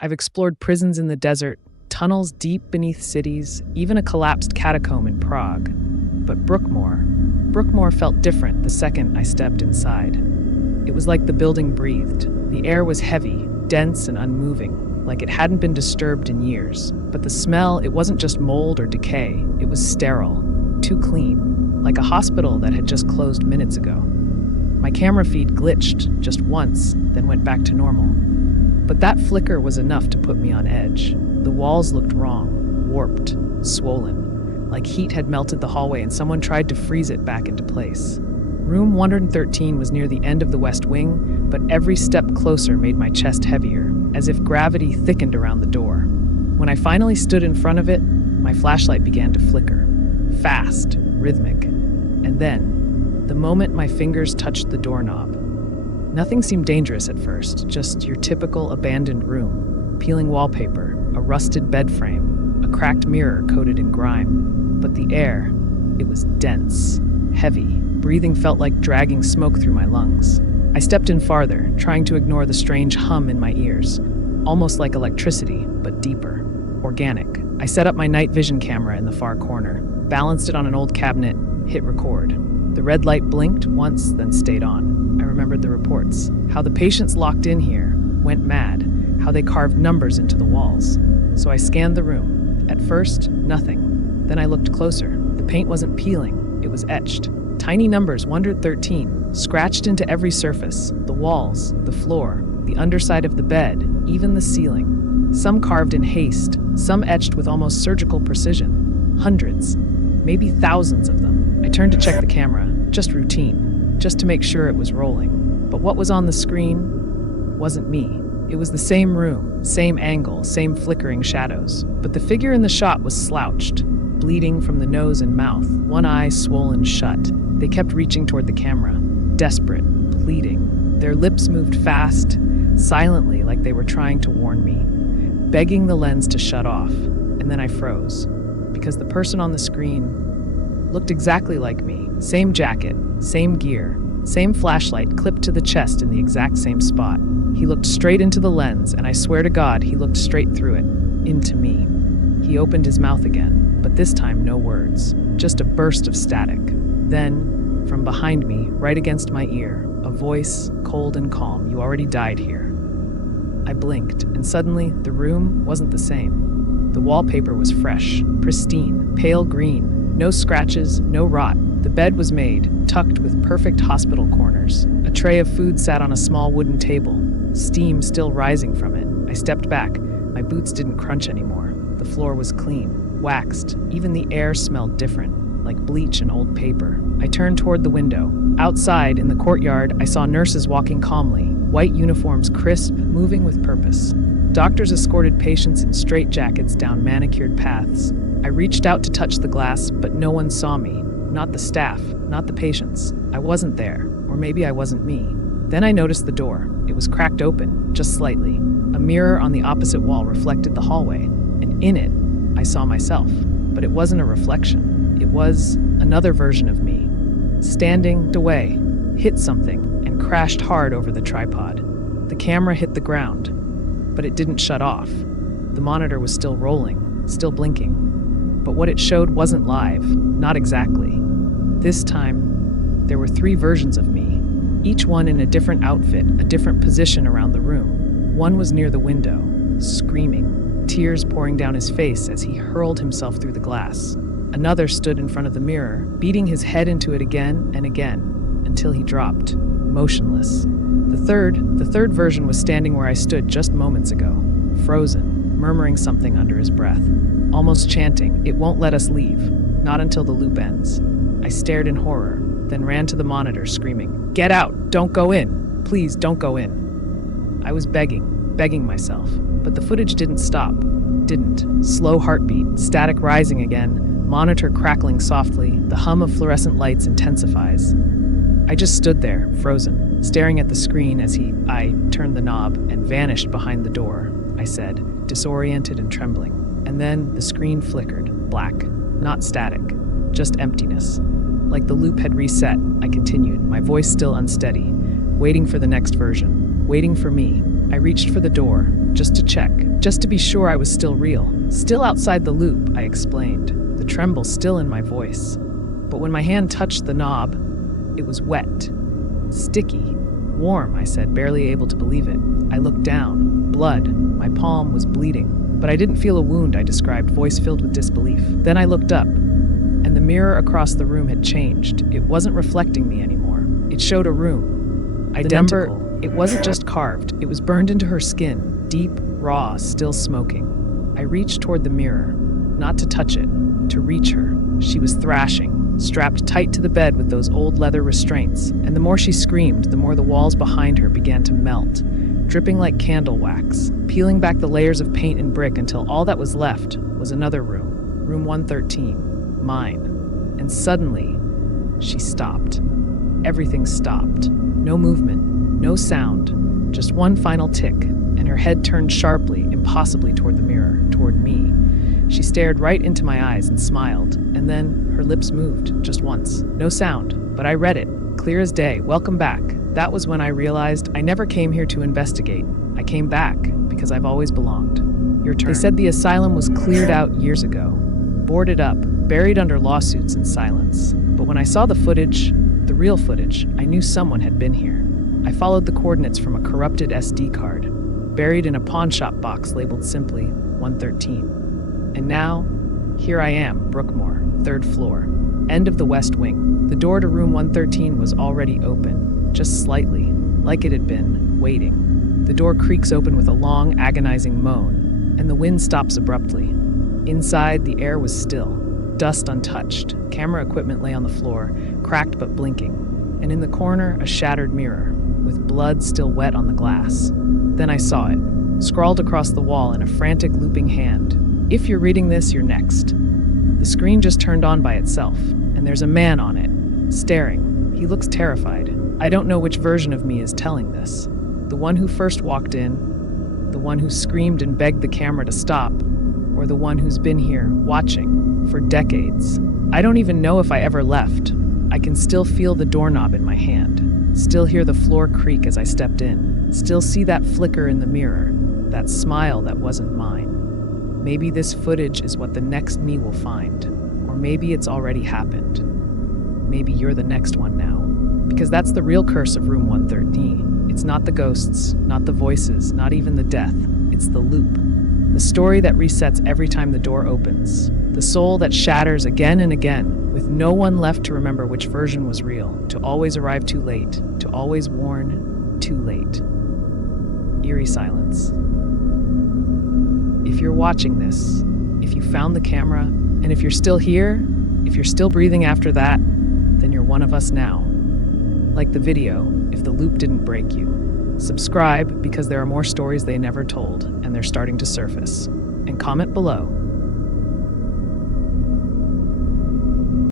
I've explored prisons in the desert, tunnels deep beneath cities, even a collapsed catacomb in Prague. But Brookmoore felt different the second I stepped inside. It was like the building breathed. The air was heavy, dense and unmoving, like it hadn't been disturbed in years. But the smell, it wasn't just mold or decay. It was sterile, too clean, like a hospital that had just closed minutes ago. My camera feed glitched just once, then went back to normal. But that flicker was enough to put me on edge. The walls looked wrong, warped, swollen, like heat had melted the hallway and someone tried to freeze it back into place. Room 113 was near the end of the West Wing, but every step closer made my chest heavier, as if gravity thickened around the door. When I finally stood in front of it, my flashlight began to flicker. Fast, rhythmic. And then, the moment my fingers touched the doorknob, nothing seemed dangerous at first, just your typical abandoned room. Peeling wallpaper, a rusted bed frame, a cracked mirror coated in grime. But the air, it was dense, heavy. Breathing felt like dragging smoke through my lungs. I stepped in farther, trying to ignore the strange hum in my ears, almost like electricity, but deeper, organic. I set up my night vision camera in the far corner, balanced it on an old cabinet, hit record. The red light blinked once, then stayed on. I remembered the reports, how the patients locked in here went mad, how they carved numbers into the walls. So I scanned the room. At first, nothing. Then I looked closer. The paint wasn't peeling, it was etched. Tiny numbers, 113, scratched into every surface, the walls, the floor, the underside of the bed, even the ceiling. Some carved in haste, some etched with almost surgical precision. Hundreds, maybe thousands of them. I turned to check the camera, just routine, just to make sure it was rolling. But what was on the screen wasn't me. It was the same room, same angle, same flickering shadows. But the figure in the shot was slouched, bleeding from the nose and mouth, one eye swollen shut. They kept reaching toward the camera, desperate, pleading. Their lips moved fast, silently, like they were trying to warn me, begging the lens to shut off. And then I froze, because the person on the screen looked exactly like me. Same jacket, same gear, same flashlight clipped to the chest in the exact same spot. He looked straight into the lens, and I swear to God, he looked straight through it, into me. He opened his mouth again, but this time no words, just a burst of static. Then, from behind me, right against my ear, a voice, cold and calm, "You already died here." I blinked, and suddenly, the room wasn't the same. The wallpaper was fresh, pristine, pale green, no scratches, no rot. The bed was made, tucked with perfect hospital corners. A tray of food sat on a small wooden table, steam still rising from it. I stepped back. My boots didn't crunch anymore. The floor was clean, waxed. Even the air smelled different, like bleach and old paper. I turned toward the window. Outside, in the courtyard, I saw nurses walking calmly, white uniforms crisp, moving with purpose. Doctors escorted patients in straitjackets down manicured paths. I reached out to touch the glass, but no one saw me. Not the staff, not the patients. I wasn't there, or maybe I wasn't me. Then I noticed the door. It was cracked open, just slightly. A mirror on the opposite wall reflected the hallway, and in it, I saw myself. But it wasn't a reflection. It was another version of me. Standing away, hit something, and crashed hard over the tripod. The camera hit the ground, but it didn't shut off. The monitor was still rolling, still blinking. But what it showed wasn't live, not exactly. This time, there were 3 versions of me, each one in a different outfit, a different position around the room. One was near the window, screaming, tears pouring down his face as he hurled himself through the glass. Another stood in front of the mirror, beating his head into it again and again, until he dropped, motionless. The third version was standing where I stood just moments ago, frozen, murmuring something under his breath, almost chanting, "It won't let us leave, not until the loop ends." I stared in horror, then ran to the monitor, screaming, "Get out! Don't go in! Please don't go in!" I was begging myself, but the footage didn't stop. Didn't. Slow heartbeat, static rising again, monitor crackling softly, the hum of fluorescent lights intensifies. I just stood there, frozen, staring at the screen as I turned the knob and vanished behind the door, I said, disoriented and trembling. And then the screen flickered, black, not static, just emptiness. Like the loop had reset, I continued, my voice still unsteady, waiting for the next version, waiting for me, I reached for the door, just to check, just to be sure I was still real. Still outside the loop, I explained, the tremble still in my voice. But when my hand touched the knob, it was wet, sticky, warm, I said, barely able to believe it. I looked down. Blood. My palm was bleeding. But I didn't feel a wound, I described, voice filled with disbelief. Then I looked up, and the mirror across the room had changed. It wasn't reflecting me anymore. It showed a room. Identical. It wasn't just carved. It was burned into her skin, deep, raw, still smoking. I reached toward the mirror, not to touch it, to reach her. She was thrashing, strapped tight to the bed with those old leather restraints, and the more she screamed, the more the walls behind her began to melt, dripping like candle wax, peeling back the layers of paint and brick until all that was left was another room, room 113, mine. And suddenly, she stopped. Everything stopped. No movement, no sound, just one final tick, and her head turned sharply, impossibly toward the mirror, toward me. She stared right into my eyes and smiled, and then her lips moved, just once. No sound, but I read it, clear as day. Welcome back. That was when I realized I never came here to investigate. I came back because I've always belonged. Your turn. They said the asylum was cleared out years ago, boarded up, buried under lawsuits and silence. But when I saw the footage, the real footage, I knew someone had been here. I followed the coordinates from a corrupted SD card, buried in a pawn shop box labeled simply 113. And now, here I am, Brookmoore, 3rd floor, end of the west wing. The door to room 113 was already open, just slightly, like it had been, waiting. The door creaks open with a long, agonizing moan, and the wind stops abruptly. Inside, the air was still, dust untouched. Camera equipment lay on the floor, cracked but blinking. And in the corner, a shattered mirror, with blood still wet on the glass. Then I saw it, scrawled across the wall in a frantic, looping hand. If you're reading this, you're next. The screen just turned on by itself, and there's a man on it, staring. He looks terrified. I don't know which version of me is telling this. The one who first walked in, the one who screamed and begged the camera to stop, or the one who's been here, watching, for decades. I don't even know if I ever left. I can still feel the doorknob in my hand, still hear the floor creak as I stepped in, still see that flicker in the mirror, that smile that wasn't mine. Maybe this footage is what the next me will find, or maybe it's already happened. Maybe you're the next one now, because that's the real curse of room 113. It's not the ghosts, not the voices, not even the death. It's the loop. The story that resets every time the door opens. The soul that shatters again and again, with no one left to remember which version was real, to always arrive too late, to always warn too late. Eerie silence. If you're watching this, if you found the camera, and if you're still here, if you're still breathing after that, then you're one of us now. Like the video, if the loop didn't break you. Subscribe because there are more stories they never told, and they're starting to surface. And comment below